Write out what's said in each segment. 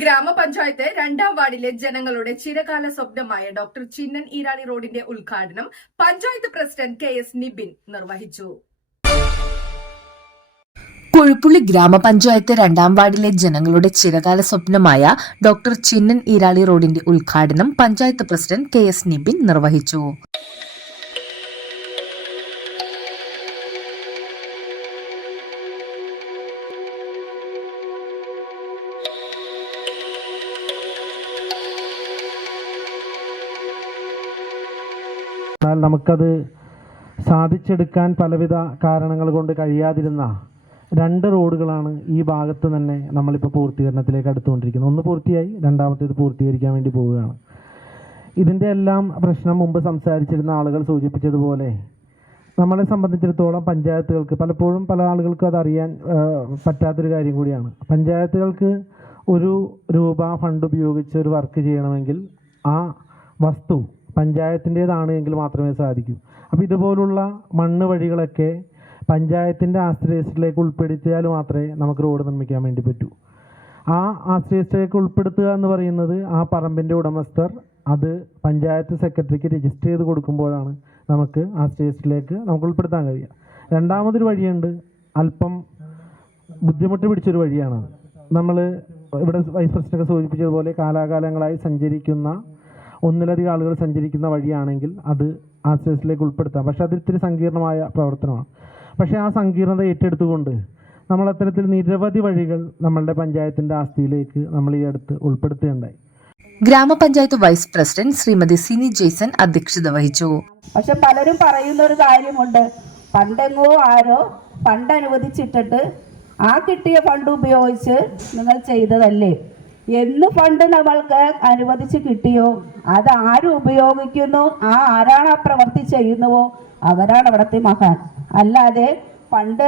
ഗ്രാമപഞ്ചായത്ത് 2ാം വാർഡിലെ ജനങ്ങളുടെ ചിരകാല സ്വപ്നമായ ഡോക്ടർ ചിന്നൻ ഈരാളി റോഡിന്റെ ഉദ്ഘാടനം പഞ്ചായത്ത് പ്രസിഡന്റ് KS നിബിൻ നിർവഹിച്ചു. കൊഴുപ്പുള്ളി ഗ്രാമപഞ്ചായത്ത് 2ാം വാർഡിലെ ജനങ്ങളുടെ ചിരകാല സ്വപ്നമായ ഡോക്ടർ ചിന്നൻ ഈരാളി റോഡിന്റെ ഉദ്ഘാടനം പഞ്ചായത്ത് പ്രസിഡന്റ് KS നിബിൻ നിർവഹിച്ചു. എന്നാൽ നമുക്കത് സാധിച്ചെടുക്കാൻ പലവിധ കാരണങ്ങൾ കൊണ്ട് കഴിയാതിരുന്ന 2 റോഡുകളാണ് ഈ ഭാഗത്ത് തന്നെ നമ്മളിപ്പോൾ പൂർത്തീകരണത്തിലേക്ക് അടുത്തുകൊണ്ടിരിക്കുന്നത്. ഒന്ന് പൂർത്തിയായി, രണ്ടാമത്തേത് പൂർത്തീകരിക്കാൻ വേണ്ടി പോവുകയാണ്. ഇതിൻ്റെ എല്ലാം പ്രശ്നം മുമ്പ് സംസാരിച്ചിരുന്ന ആളുകൾ സൂചിപ്പിച്ചതുപോലെ നമ്മളെ സംബന്ധിച്ചിടത്തോളം പഞ്ചായത്തുകൾക്ക് പലപ്പോഴും പല ആളുകൾക്കും അതറിയാൻ പറ്റാത്തൊരു കാര്യം കൂടിയാണ്. പഞ്ചായത്തുകൾക്ക് ₹1 ഫണ്ട് ഉപയോഗിച്ച് ഒരു വർക്ക് ചെയ്യണമെങ്കിൽ ആ വസ്തു പഞ്ചായത്തിൻ്റേതാണ് എങ്കിൽ മാത്രമേ സാധിക്കൂ. അപ്പോൾ ഇതുപോലുള്ള മണ്ണ് വഴികളൊക്കെ പഞ്ചായത്തിൻ്റെ ആസ്തി രജിസ്റ്ററിലേക്ക് ഉൾപ്പെടുത്തിയാൽ മാത്രമേ നമുക്ക് റോഡ് നിർമ്മിക്കാൻ വേണ്ടി പറ്റൂ. ആ ആസ്തി രജിസ്റ്ററിലേക്ക് ഉൾപ്പെടുത്തുക എന്ന് പറയുന്നത് ആ പറമ്പിൻ്റെ ഉടമസ്ഥർ അത് പഞ്ചായത്ത് സെക്രട്ടറിക്ക് രജിസ്റ്റർ ചെയ്ത് കൊടുക്കുമ്പോഴാണ് നമുക്ക് ആസ്തി രജിസ്റ്ററിലേക്ക് നമുക്ക് ഉൾപ്പെടുത്താൻ കഴിയുക. രണ്ടാമതൊരു വഴിയുണ്ട്, അല്പം ബുദ്ധിമുട്ട് പിടിച്ചൊരു വഴിയാണ്. നമ്മൾ ഇവിടെ വൈസ് പ്രസിഡന്റ് സൂചിപ്പിച്ചതുപോലെ കാലാകാലങ്ങളായി സഞ്ചരിക്കുന്ന ഒന്നിലധികം ആളുകൾ സഞ്ചരിക്കുന്ന വഴിയാണെങ്കിൽ അത് ആശ്രയത്തിലേക്ക് ഉൾപ്പെടുത്താം. പക്ഷേ അതിത്തിരി സങ്കീർണമായ പ്രവർത്തനമാണ്. പക്ഷേ ആ സങ്കീർണത ഏറ്റെടുത്തുകൊണ്ട് നമ്മൾ അത്തരത്തിൽ നിരവധി വഴികൾ നമ്മളുടെ പഞ്ചായത്തിൻ്റെ ആസ്തിയിലേക്ക് നമ്മൾ ഈ അടുത്ത് ഉൾപ്പെടുത്തുകയുണ്ടായി. ഗ്രാമപഞ്ചായത്ത് വൈസ് പ്രസിഡന്റ് ശ്രീമതി സിനി ജെയ്സൺ അധ്യക്ഷത വഹിച്ചു. പക്ഷെ പലരും പറയുന്ന ഒരു കാര്യമുണ്ട്, പണ്ടെങ്ങോ ആരോ ഫണ്ട് അനുവദിച്ചിട്ടിട്ട് ആ കിട്ടിയ ഫണ്ട് ഉപയോഗിച്ച് നിങ്ങൾ ചെയ്തതല്ലേ. എന്ന് ഫണ്ട് നമ്മൾക്ക് അനുവദിച്ച് കിട്ടിയോ അത് ആര് ഉപയോഗിക്കുന്നു, ആരാണ് ആ പ്രവൃത്തി ചെയ്യുന്നുവോ അവരാണ് അവിടുത്തെ മഹാൻ. അല്ലാതെ ഫണ്ട്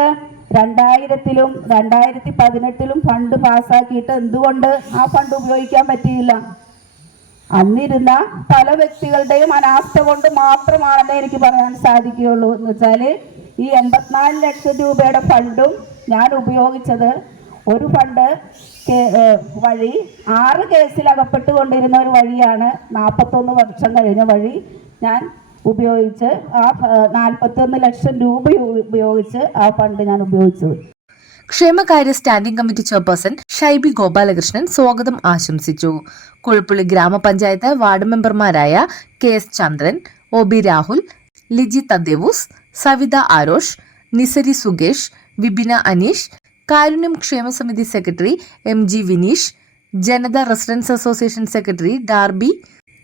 2000-ലും 2018-ലും ഫണ്ട് പാസ്സാക്കിയിട്ട് എന്തുകൊണ്ട് ആ ഫണ്ട് ഉപയോഗിക്കാൻ പറ്റിയില്ല? അന്നിരുന്ന പല വ്യക്തികളുടെയും അനാസ്ഥ കൊണ്ട് മാത്രമാണെന്നേ എനിക്ക് പറയാൻ സാധിക്കുകയുള്ളൂ. എന്ന് വെച്ചാൽ ഈ 84 ലക്ഷം രൂപയുടെ ഫണ്ടും ഞാൻ ഉപയോഗിച്ചത് ഒരു ഫണ്ട് വഴി 6 കേസിൽ അകപ്പെട്ടുകൊണ്ടിരുന്ന ഒരു വഴിയാണ്. 41 വർഷം കഴിഞ്ഞ വഴി ഞാൻ ഉപയോഗിച്ച് ആ 41 ലക്ഷം രൂപ ഉപയോഗിച്ച് ആ ഫണ്ട് ഞാൻ ഉപയോഗിച്ചത്. ക്ഷേമകാര്യ standing committee chairperson Shaibi Gopalakrishnan സ്വാഗതം ആശംസിച്ചു. കൊഴുപ്പുള്ളി ഗ്രാമപഞ്ചായത്ത് വാർഡ് മെമ്പർമാരായ KS ചന്ദ്രൻ, OB രാഹുൽ, ലിജി തദ്ദേവൂസ്, സവിത ആരോഷ്, നിസരി സുകേഷ്, വിപിന അനീഷ്, കാരുണ്യം ക്ഷേമസമിതി secretary MG Vineesh, Janata residence association secretary Darby,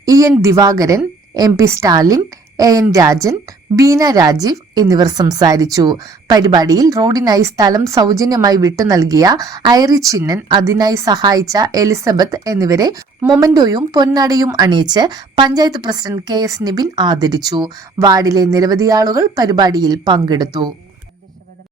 EN Divakaran, MP Stalin, AN Rajan, Beena Rajeev എന്നിവർ സംസാരിച്ചു. പരിപാടിയിൽ റോഡിനായി സ്ഥലം സൗജന്യമായി വിട്ടു നൽകിയ ഐറി ചിന്നൻ, അതിനായി സഹായിച്ച എലിസബത്ത് എന്നിവരെ മൊമന്റോയും പൊന്നാടയും അണിയിച്ച് പഞ്ചായത്ത് പ്രസിഡന്റ് KS നിബിൻ ആദരിച്ചു. വാർഡിലെ നിരവധി ആളുകൾ പരിപാടിയിൽ പങ്കെടുത്തു.